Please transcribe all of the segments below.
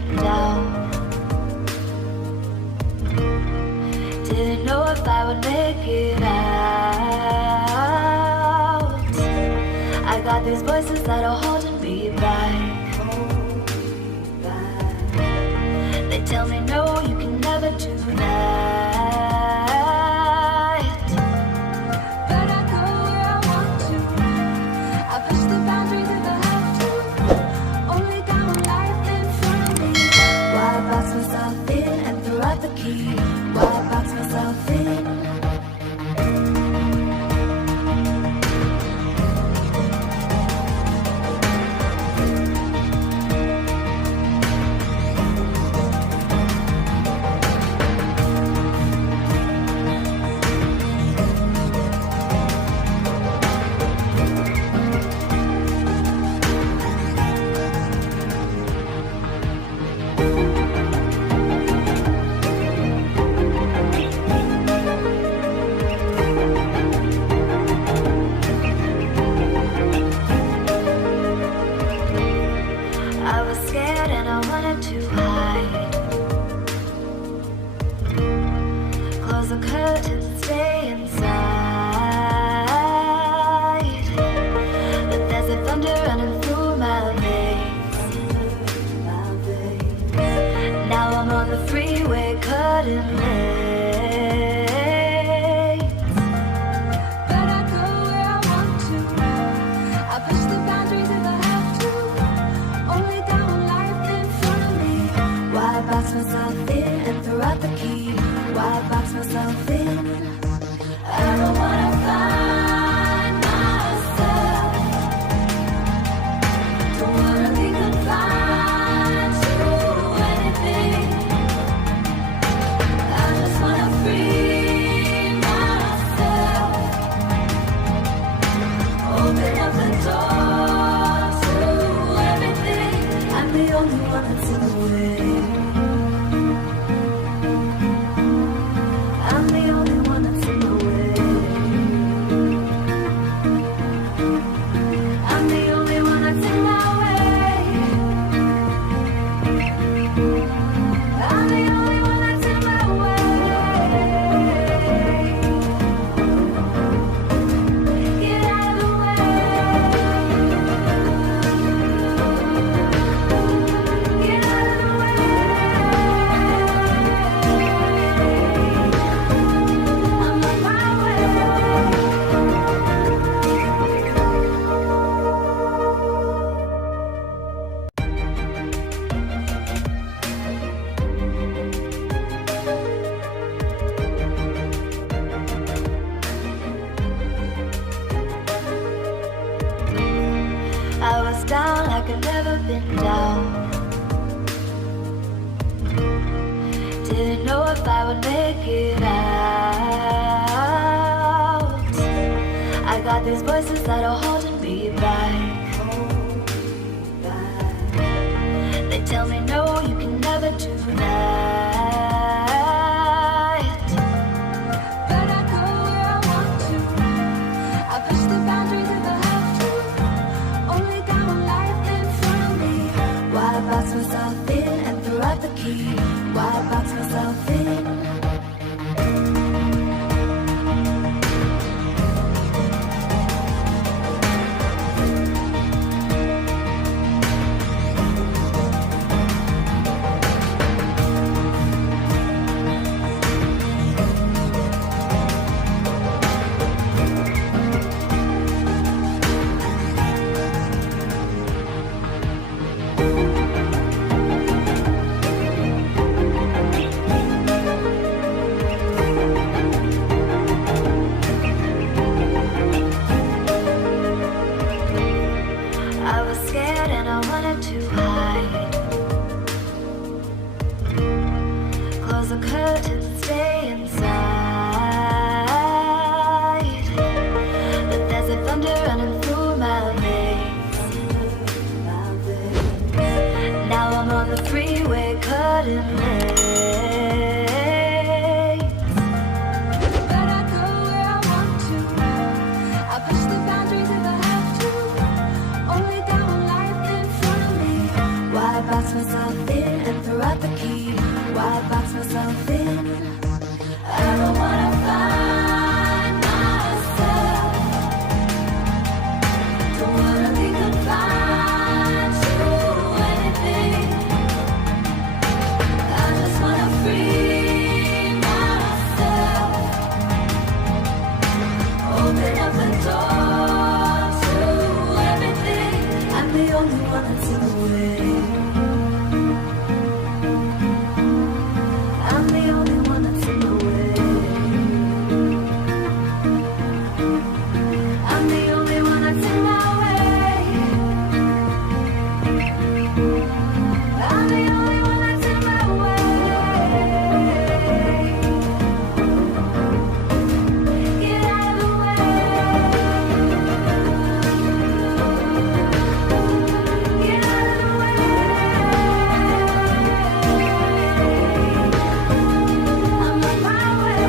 been down. Didn't know if I would make it out. I got these voices that are holding me back. They tell me no, you can never do that. But I go where I want to. I push the boundaries if I have to. Only got one life in front of me. Why box myself in and throw out the key? Why box myself in? I was scared and I wanted to hide. Close the curtains, stay inside. But there's a thunder running through my veins. Now I'm on the freeway, cutting lanes. But I go where I want to. I push the boundaries if I have to. Only got one life in front of me. Why box myself in and throw out the key? Why box myself in? I don't wanna find myself. Don't wanna be confined to anything. I just wanna free myself. Open up the door to everything. I'm the only one that's in the way. I'm the only one that's in the way. I'm the only one that's in my way. I'm the only one that's in my way. Get out of the way. Get out of the way. I'm on my way. I was down like I'd never been down. Didn't know if I would make it out. I got these voices that are holding me back. They tell me no, you can never do that. But I go where I want to. I push the boundaries if I have to. Only got one life in front of me. Why box myself in and throw out the key? Why box myself in? I was scared and I wanted to hide. Close the curtains, stay inside. But there's a thunder running through my veins. Now I'm on the freeway, cutting lanes. But I go where I want to. I push the boundaries if I have to. Only got one life in front of me. Why box myself in and throw out the key. Why box myself in? I don't wanna find myself. Don't wanna be confined to anything. I just wanna free myself. Open up the door to everything. I'm the only one that's in the way. I'm the only one that's in the way. I'm the only one that's in my way. I'm the only one that's in my way. Get out of the way. Get out of the way. I'm on my way.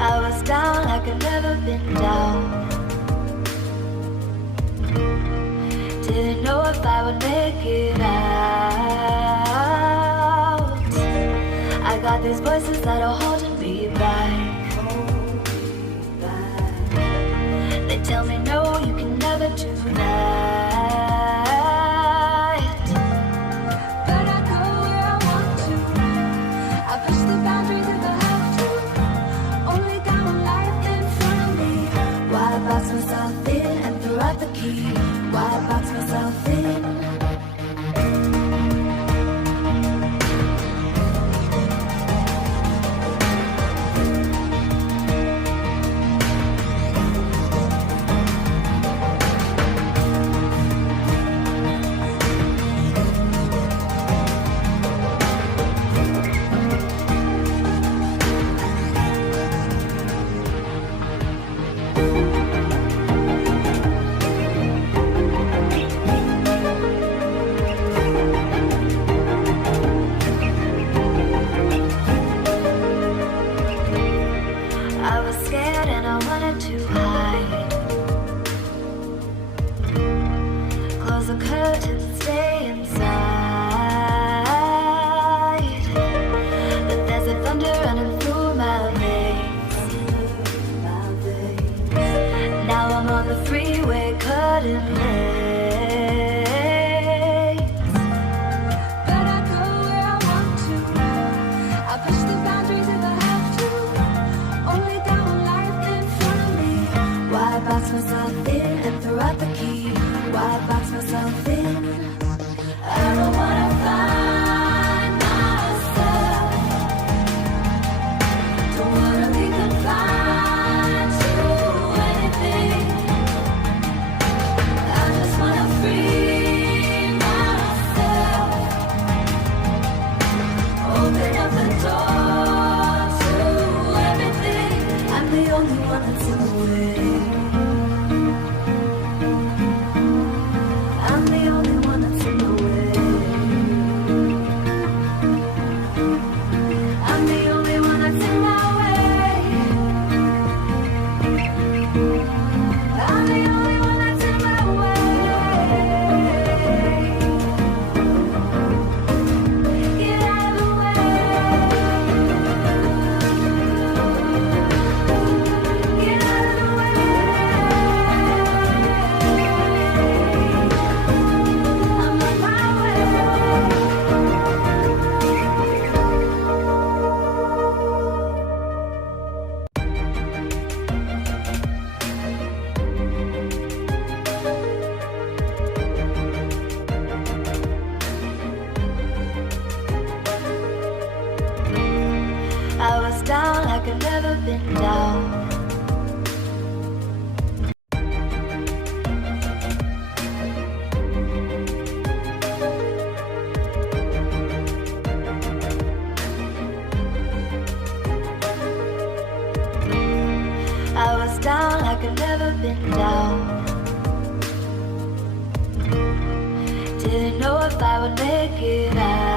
I was down like I'd never been down. Didn't know if I would make it out. I got these voices that are holding me back. They tell me no, you can never do that. But I go where I want to. I push the boundaries if I have to. Only got one life in front of me. Why box myself in and throw out the key? Why box myself in? I was scared and I wanted to hide. Close the curtains, stay inside. But there's a thunder running through my veins. Now I'm on the freeway, cutting lanes. But I go where I want to. I push the boundaries if I have to. Only got one life in front of me. Why box myself in and throw out the key? Why box myself in? I don't wanna find myself. Don't wanna be confined to anything. I just wanna free myself. Open up the door to everything. I'm the only one that's in the way. I'm the only one that's in the way. I'm the only one that's in my way. I'm the only one that's in my way. Get out of the way. Get out of the way. I'm on my way. I was down like I'd never been down. I was down like I'd never been down. didn't know if I would make it out.